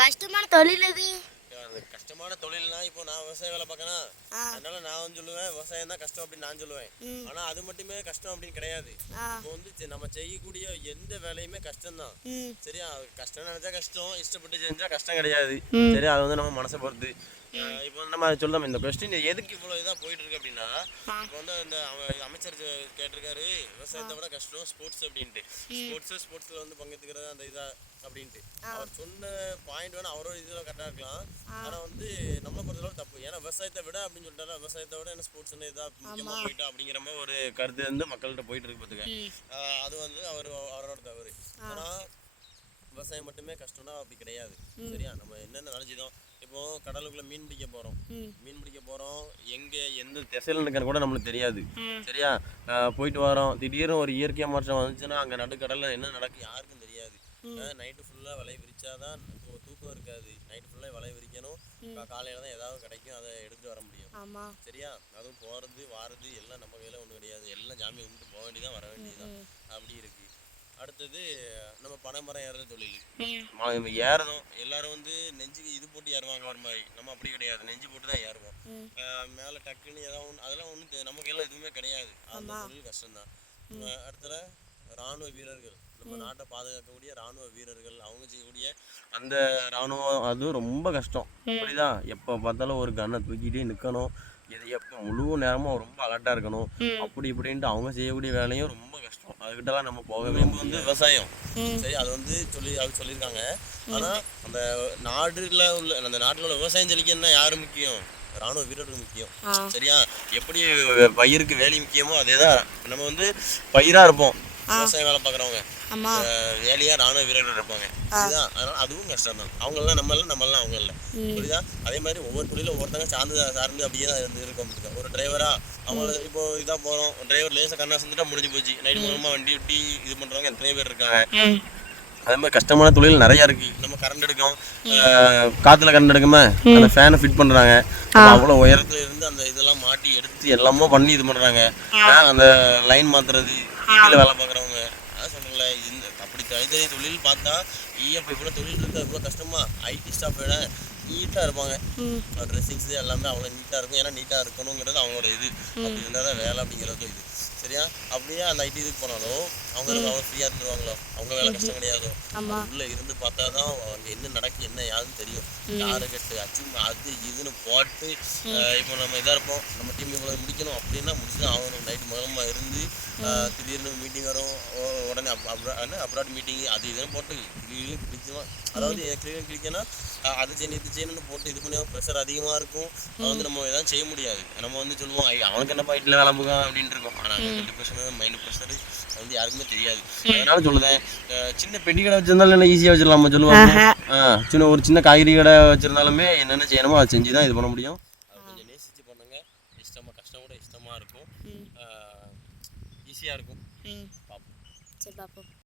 கஷ்டமான தொழில் இது. அந்த கஷ்டமான தொழில்னா இப்போ நான் விவசாய வேலை பார்க்கறேன், அதனால நான் வந்து சொல்லுவேன் விவசாயம் தான் கஷ்டம் அப்படின்னு நான் சொல்லுவேன். ஆனா அது மட்டுமே கஷ்டம் அப்படின்னு கிடையாது. இப்போ வந்து நம்ம செய்யக்கூடிய எந்த வேலையுமே கஷ்டம்தான். சரியா, கஷ்டம் நினைச்சா கஷ்டம், இஷ்டப்பட்டு செஞ்சா கஷ்டம் கிடையாது. சரியா, அது வந்து நம்ம மனசை பொறுத்து. இப்போ நம்ம சொல்லலாம் இந்த கொஸ்டின் எதுக்கு இவ்வளோ இதாக போயிட்டு இருக்கு அப்படின்னா, இப்போ வந்து இந்த அமைச்சர் கேட்டிருக்காரு விவசாயத்தை விட கஷ்டம் ஸ்போர்ட்ஸ் அப்படின்ட்டு. ஸ்போர்ட்ஸில் வந்து பங்கெடுத்துக்கிறது அந்த இதா அப்படின்ட்டு அவர் சொன்ன பாயிண்ட் வேணா அவரோட இதில் கரெக்டாக இருக்கலாம். ஆனால் வந்து நம்மளை பொறுத்தளவு தப்பு. ஏன்னா விவசாயத்தை விட அப்படின்னு சொல்லிட்டாரா, விவசாயத்தை விட என்ன ஸ்போர்ட்ஸ்னு இதாக முக்கியமாக போயிட்டா அப்படிங்கிற மாதிரி ஒரு கருத்து வந்து மக்கள்கிட்ட போயிட்டு இருக்கு பார்த்துக்க. அது வந்து அவரோட தவறு. ஆனால் விவசாயம் மட்டுமே கஷ்டம்னா அப்படி கிடையாது. சரியா, நம்ம என்னென்ன நினைச்சிட்டோம் இப்போ கடலுக்குள்ள மீன் பிடிக்க போறோம் எங்க எந்த திசையில நிற்கிற கூட நம்மளுக்கு தெரியாது. சரியா, போயிட்டு வரோம், திடீர்னு ஒரு இயற்கை மாற்றம் வந்துச்சுன்னா அங்க நடுக்கடல்ல என்ன நடக்கும் யாருக்கும் தெரியாது. நைட்டு ஃபுல்லா வலை விரிச்சாதான் தூக்கம் இருக்காது. நைட்டு ஃபுல்லா வலை விரிக்கணும், காலையில தான் ஏதாவது கிடைக்கும், அதை எடுத்துட்டு வர முடியும். சரியா, அதுவும் போறது வாரது எல்லாம் நம்ம கையில ஒன்றும் கிடையாது. எல்லாம் ஜாமீன் கும்பிட்டு போக வேண்டியதான், வர வேண்டியதுதான். அப்படி இருக்கு. அடுத்தது நம்ம பனைமரம் ஏறுற தொழில். ஏறதும் எல்லாரும் வந்து நெஞ்சுக்கு இது போட்டு ஏறுவாங்க ஒரு மாதிரி. நம்ம அப்படி கிடையாது, நெஞ்சு போட்டு தான் ஏறுவோம். மேலே டக்குன்னு ஏதாவது ஒன்று அதெல்லாம் ஒன்றும் நமக்கு எல்லாம் எதுவுமே கிடையாது. அந்த தொழில் கஷ்டம்தான். அடுத்தது இராணுவ வீரர்கள், நம்ம நாட்டை பாதுகாக்கக்கூடிய இராணுவ வீரர்கள், அவங்க செய்யக்கூடிய அந்த இராணுவம் அதுவும் ரொம்ப கஷ்டம். அப்படிதான் எப்போ பார்த்தாலும் ஒரு கன்னை தூக்கிட்டே நிற்கணும், எப்போ முழு நேரமும் ரொம்ப அலர்ட்டாக இருக்கணும். அப்படி இப்படின்ட்டு அவங்க செய்யக்கூடிய வேலையும் ரொம்ப கஷ்டம். அதுக்கிட்டலாம் நம்ம போகவே வந்து விவசாயம். சரி, அது வந்து சொல்லியிருக்காங்க. ஆனால் அந்த நாட்டில் உள்ள விவசாயம் செழிக்கணும்னா யாரு முக்கியம்? இராணுவ வீரர்கள் முக்கியம். சரியா, எப்படி பயிருக்கு வேலை முக்கியமோ அதே தான் நம்ம வந்து பயிராக இருப்போம். விவசாயம் வேலை பார்க்குறவங்க வேலையா ராணுவ வீரர்கள் இருப்பாங்க. புரியுதா, அதனால அதுவும் கஷ்டம் தான். அவங்கெல்லாம் நம்மளாம் அவங்க இல்லை. புரியுதா, அதே மாதிரி ஒவ்வொரு தொழிலும் ஒவ்வொருத்தங்க சார்ந்து அப்படியே தான் இருக்க. ஒரு டிரைவரா அவங்கள இப்போ இதாக போகிறோம், டிரைவர் லேசாக கண்ணா செஞ்சுட்டா முடிஞ்சு போச்சு. நைட் மூலமாக வண்டி விட்டி இது பண்ணுறவங்க எத்தனை பேர் இருக்காங்க. அதே மாதிரி கஷ்டமான தொழில் நிறையா இருக்கு. நம்ம கரண்ட் எடுக்கும், காற்றுல கரண்ட் எடுக்குமே அந்த ஃபேனை ஃபிட் பண்ணுறாங்க. அவ்வளோ உயரத்துல இருந்து அந்த இதெல்லாம் மாட்டி எடுத்து எல்லாமோ பண்ணி இது பண்ணுறாங்க. அந்த லைன் மாற்றுறது, வீட்டில் வேலை பார்க்குறவங்க, அதான் சொல்கிறேன்ல. இந்த அப்படி தனித்தனி தொழில் பார்த்தா இப்போ இவ்வளோ தொழில் இருக்குது, இவ்வளோ கஷ்டமா. ஐடி ஸ்டாஃப் விட நீட்டாக இருப்பாங்க, ட்ரெஸ்ஸிங்ஸ் எல்லாமே அவ்வளோ நீட்டாக இருக்கும். ஏன்னா நீட்டாக இருக்கணுங்கிறது அவங்களோட இது. அப்படி இருந்தால் தான் வேலை அப்படிங்கிறது இது. சரியா, அப்படியே அந்த ஐடி இதுக்கு போனாலும் அவங்க ஃப்ரீயாக இருந்துருவாங்களோ, அவங்க வேலை கஷ்டம் கிடையாதோ. உள்ளே இருந்து பார்த்தா தான் அங்கே என்ன நடக்கும் என்ன யாருன்னு தெரியும். யாரை கட்டு அச்சு அது இதுன்னு போட்டு இப்போ நம்ம இதாக இருப்போம், நம்ம டீம் இவ்வளோ முடிக்கணும் அப்படின்னா முடிச்சு தான் ஆகணும். நைட்டு முதலமாக இருந்து திடீர்னு மீட்டிங் வரும், உடனே அப்ராட் மீட்டிங் அது இதுன்னு போட்டு கிளீன் கிழிச்சுமா. அதாவது கிளிக்கனா அது செய்யணும்னு போட்டு இது பண்ணி ப்ரெஷர் அதிகமாக இருக்கும். அது வந்து நம்ம எதாவது செய்ய முடியாது. நம்ம வந்து சொல்லுவோம் அவனுக்கு என்ன பாயிண்டில் வேலை போகும் அப்படின்ட்டு இருக்கோம். ஆனால் டிப்ரெஷனு மைண்ட் ப்ரெஷரு வந்து யாருக்குமே தெரியாது. அதனால சொல்லுதேன், சின்ன பெட்டி கடை வச்சிருந்தாலும் என்ன ஈஸியாக வச்சிடலாமா சொல்லுவாங்க. ஒரு சின்ன காய்கறி கடை வச்சிருந்தாலுமே என்னென்ன செய்யணுமோ அதை செஞ்சு தான் இது பண்ண முடியும். அது கொஞ்சம் நேசிச்சு பண்ணுங்க. கஷ்டம் கூட இஷ்டமாக இருக்கும், ஈஸியாக இருக்கும். பார்ப்போம். சரி பார்ப்போம்.